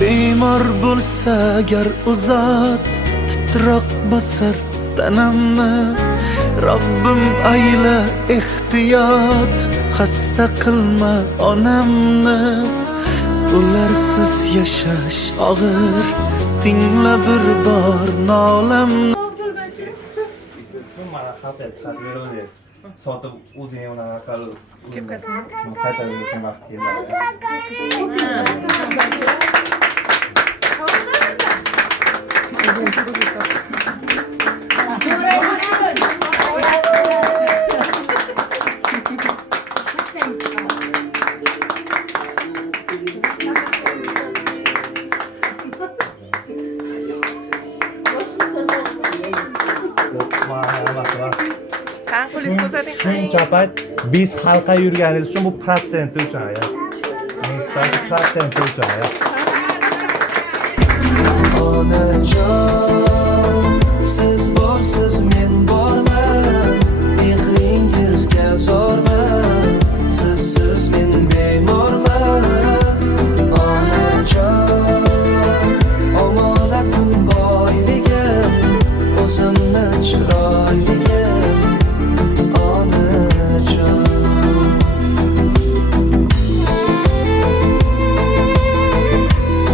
bemor bo'lsa agar uzat titroq bosar tanamni Robbim ayla ehtiyot xasta qilma onamni ularsiz yashash og'ir tingla bir bor nolamni mana xalqqa chiqarib beraverasiz. Sotib o'zing unaqa qilib Kepkasini qaytarishga vaqt keladi. Qani qo'lingiz ko'rsating. Shuncha payt biz xalqqa yurganingiz uchun bu protsent uchun ya. Protsent uchun ya. onajon